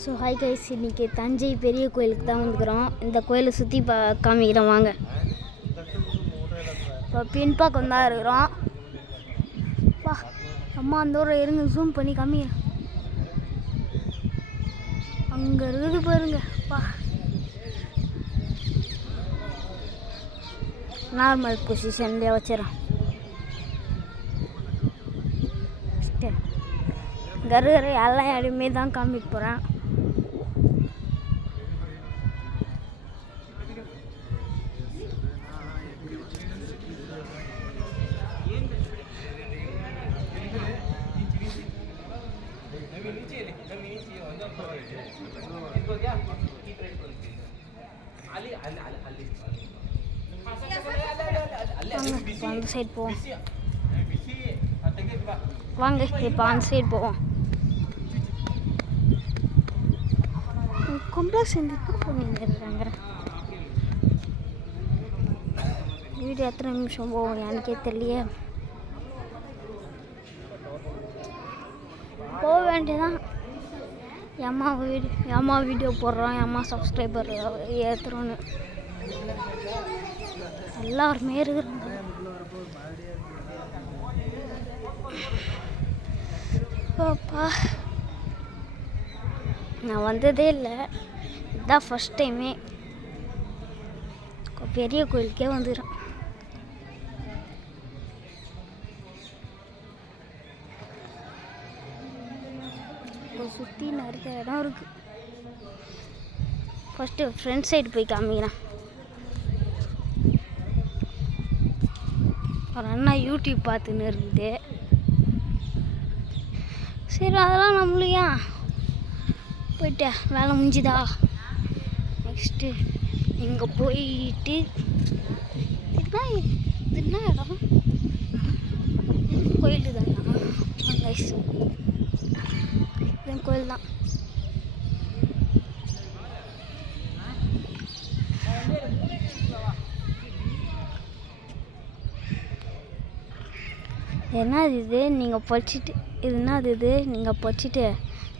So hi guys, இன்றைக்கி தஞ்சை பெரிய கோயிலுக்கு தான் வந்துக்கிறோம். இந்த கோயிலை சுற்றி காமிக்கிறோம் வாங்க. இப்போ பின்பக்கம் தான் இருக்கிறோம். பா அம்மா அந்த ஊரில் இருங்க, ஜூம் பண்ணி காமிக்கிறேன். அங்கே இருக்குது பாருங்க. பா நார்மல் பொசிஷன்லேயே வச்சிடறேன். கருகரை எல்லாம் இடமே தான் காமிக்க போகிறேன். அந்த சைடு போவோம் வாங்க. இப்போ அந்த சைடு போவோம். காம்ப்ளெக்ஸ் பண்ணிருக்காங்க. வீடியோ எத்தனை நிமிஷம் போவோம் எனக்கே தெரியலையே. போக வேண்டியதான். அம்மா வீடியோ போடுறோம், அம்மா சப்ஸ்கிரைபர் ஏற்றுறோன்னு எல்லாருமே இருக்கிறாங்க. பாப்பா நான் வந்ததே இல்லை, இதுதான் ஃபஸ்ட் டைமே. பெரிய கோயிலுக்கே வந்துடுறேன். இப்போ சுற்றி நிறைய இடம் இருக்குது. ஃபஸ்ட்டு ஃப்ரண்ட் சைடு போய் காமிக்கிறேன். ஒரு அண்ணா யூடியூப் பார்த்துன்னு இருக்குது. சரி, அதெல்லாம் நம்மளையா போயிட்டு வேலை முடிஞ்சுதா. நெக்ஸ்ட்டு இங்கே போயிட்டு இது என்ன இடம்? கோயில் தானா? இது கோயில் தான். என்னது இது? நீங்கள் படிச்சுட்டு இது என்னது இது? நீங்கள் படிச்சுட்டு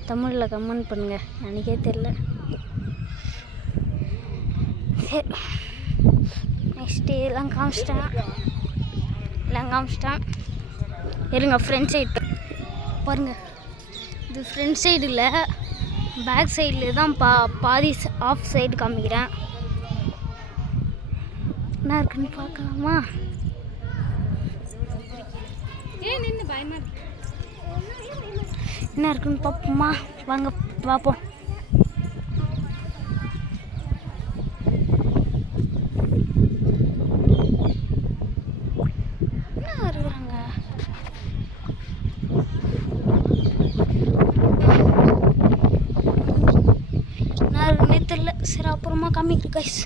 தமிழில் கமெண்ட் பண்ணுங்கள், எனக்கே தெரில. சரி, நெக்ஸ்ட்டு எல்லாம் காமிச்சிட்டேன். இருங்க, ஃப்ரண்ட் சைடு பாருங்கள். இது ஃப்ரண்ட் சைடு இல்லை, பேக் சைடில் தான் பாதி ஆஃப் சைடு காமிக்கிறேன். என்ன இருக்குன்னு பார்க்கலாமா? என்ன இருக்குன்னு பார்ப்போமா? வாங்க பார்ப்போம். என்ன இருக்கிறாங்க? என்ன இருக்குன்னே தெரியல. சரி, அப்புறமா காமிக்கிறேன் கைஸ்.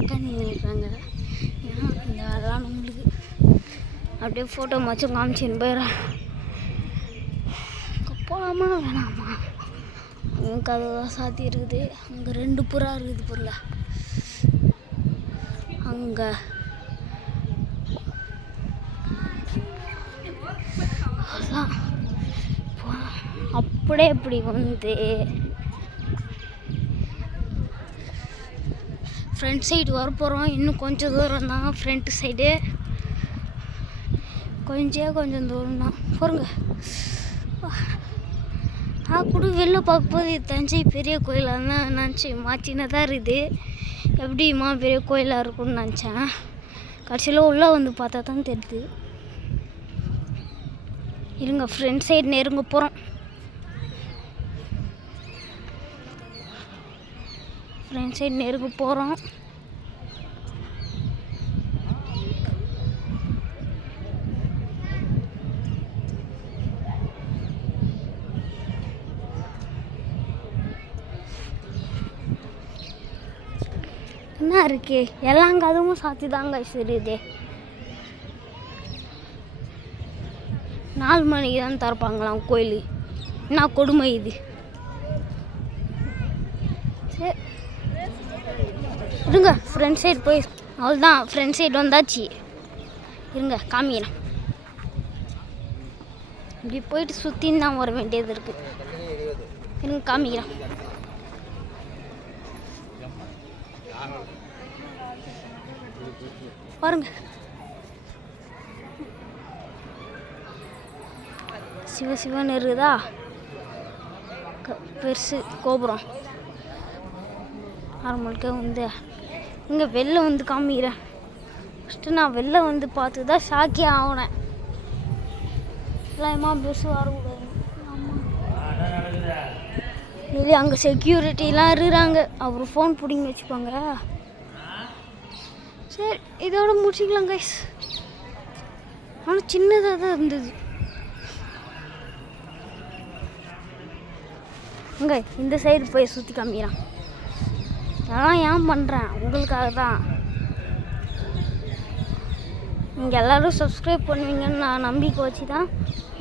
உட்காந்துருக்காங்க. இந்த அதெல்லாம் நம்மளுக்கு அப்படியே ஃபோட்டோ மச்சும் காமிச்சின்னு போயிடுறேன். போகலாமா வேணாமா? அங்கே கதவை சாத்தி இருக்குது. அங்கே 2 புறா இருக்குது பொருள். அங்கே அதான் அப்படியே இப்படி வந்து ஃப்ரண்ட் சைடு வர போகிறோம். இன்னும் கொஞ்சம் தூரம் தான் ஃப்ரண்ட் சைடு. கொஞ்சம் தூரம் தான் பாருங்க. நான் கூட வெளில பார்க்கும்போது தஞ்சை பெரிய கோயிலாக தான் நினச்சி மாற்றினதாக இருக்குது. எப்படிமா பெரிய கோயிலாக இருக்கும்னு நினச்சேன். கடைசியில் உள்ளே வந்து பார்த்தா தான் தெரியுது. இருங்க, ஃப்ரண்ட் சைடு நெருங்க போகிறோம். ஃப்ரண்ட் சைடு நெருங்க போகிறோம். என்ன இருக்கு? எல்லாம் கதவும் சாத்தி தாங்க சரியுது. 4 மணிக்கு தான் திறப்பாங்களாம் கோயில். என்ன கொடுமை இது. சரி இருங்க, ஃப்ரண்ட் சைடு போய் அவ்வளோதான். ஃப்ரண்ட் சைடு வந்தாச்சு. இருங்க காமிக்கிறேன். இப்படி போயிட்டு சுற்றின்னு தான் வர வேண்டியது இருக்குது. இருங்க காமிக்கிறேன். பாருங்க, சிவன் இருக்குதா, பெருசு கோபுரம். நார்மலுக்கே வந்து இங்கே வெளில வந்து காமிக்கிறேன். ஃபஸ்ட்டு நான் வெளில வந்து பார்த்து தான் ஷாக்கே ஆகினேன். இல்லைம்மா பெருசு வரக்கூடாது. இல்லை அங்கே செக்யூரிட்டிலாம் இருக்கிறாங்க. அப்புறம் ஃபோன் பிடிங்கி வச்சுப்பாங்க. சரி இதோட முடிச்சிக்கலாம் கைஸ். ஆனால் சின்னதாக தான் இருந்தது. இங்கே இந்த சைடு போய் சுற்றி காமிக்கிறான். அதெல்லாம் ஏன் பண்ணுறேன், உங்களுக்காக தான். நீங்கள் எல்லோரும் சப்ஸ்கிரைப் பண்ணுவீங்கன்னு நான் நம்பிக்கை வச்சு தான்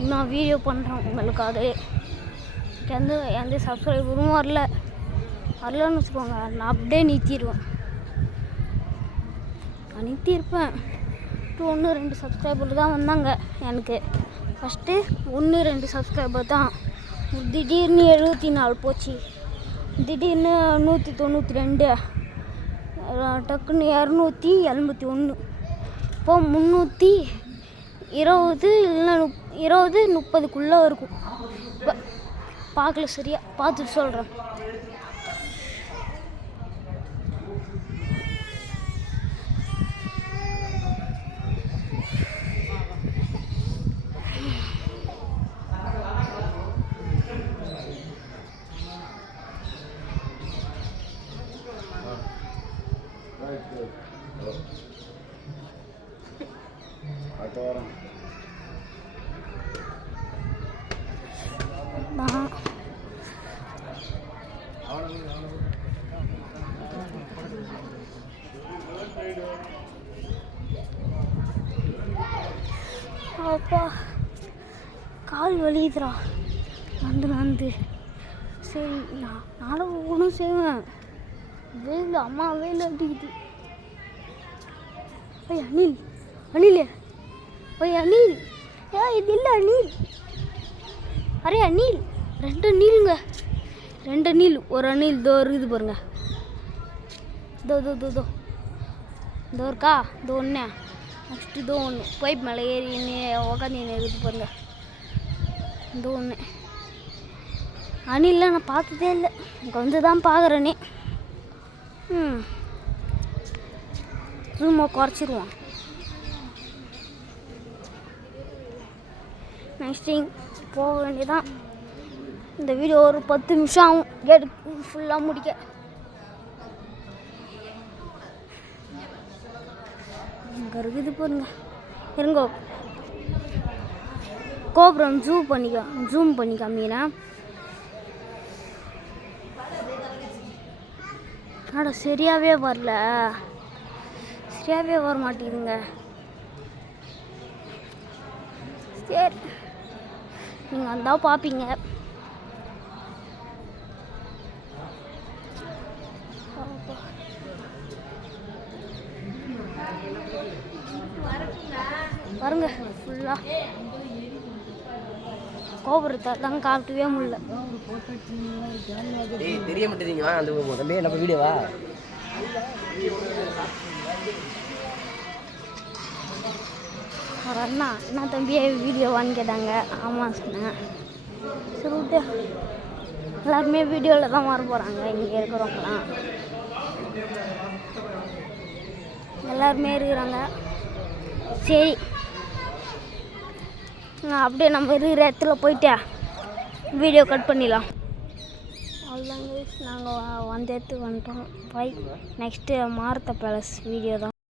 நான் வீடியோ பண்ணுறேன் உங்களுக்காக. எந்த சப்ஸ்கிரைபரும் வரலன்னு வச்சுக்கோங்க, நான் அப்படியே நிறுத்திடுவேன். நான் நிறுத்தியிருப்பேன். 1-2 சப்ஸ்கிரைபர் தான் வந்தாங்க எனக்கு. ஃபஸ்ட்டு 1-2 சப்ஸ்கிரைபர் தான். திடீர்னு 74 போச்சு. திடீர்னு 192, டக்குன்னு 281, இப்போ 320 இல்லைன்னா 20-30க்குள்ளே இருக்கும். இப்போ பார்க்கல, சரியா பார்த்துட்டு சொல்கிறேன். அப்பா கால் வலியுதுரா வந்து. சரி நானும் ஒன்றும் செய்வேன். வெயில் அம்மா வெயில் அடிக்குது. ஓய் அனில் ஓய் அனில், இது இல்லை அனில். அரே அனில், 2 அணிலுங்க. 2 அணில். ஒரு அணில் இதோ இருக்குது பாருங்க. இதோ இருக்கா, இதோ ஒன்று. நெக்ஸ்ட்டு இதோ ஒன்று பைப் மேலே ஏறின்னு உக்காந்து இருக்குது பாருங்க. இதோ ஒன்று. அணிலில் நான் பார்த்ததே இல்லை, இங்கே வந்து தான் பார்க்குறேனே. ரூமை குறைச்சிருவான். நெக்ஸ்ட் போக வேண்டியதான். இந்த வீடியோ ஒரு 10 நிமிஷம் ஆகும் கேட்டு ஃபுல்லாக முடிக்க. இங்கே இருக்குது பாருங்க. இருங்க கோபுரம் ஜூம் பண்ணி காமிக்கிறேன். அட சரியாகவே வரல, சரியாகவே வர மாட்டேங்குதுங்க. சரி நீங்கள் வந்தால் பார்ப்பீங்க. பாருங்க ஃபுல்லாக கோபுரத்தை தான் காட்டவே முடியல. தெரிய மாட்டேங்க அந்த தம்பி நம்ம வீடியோவா ஒரு அண்ணா என்ன தம்பியே வீடியோவான்னு கேட்டாங்க. ஆமாம் சொன்னேன். சரி விட்டு எல்லாருமே வீடியோவில் தான் வர போகிறாங்க. இங்கே இருக்கிறவங்களாம் எல்லாருமே இருக்கிறாங்க. சரி அப்படியே நம்ம இருக்கிற இடத்துல போயிட்டு வீடியோ கட் பண்ணிடலாம். அவ்வளோதாங்க, நாங்கள் வந்த இடத்துக்கு வந்துட்டோம். பை நெக்ஸ்ட்டு மாரத்த பேலஸ் வீடியோ தான்.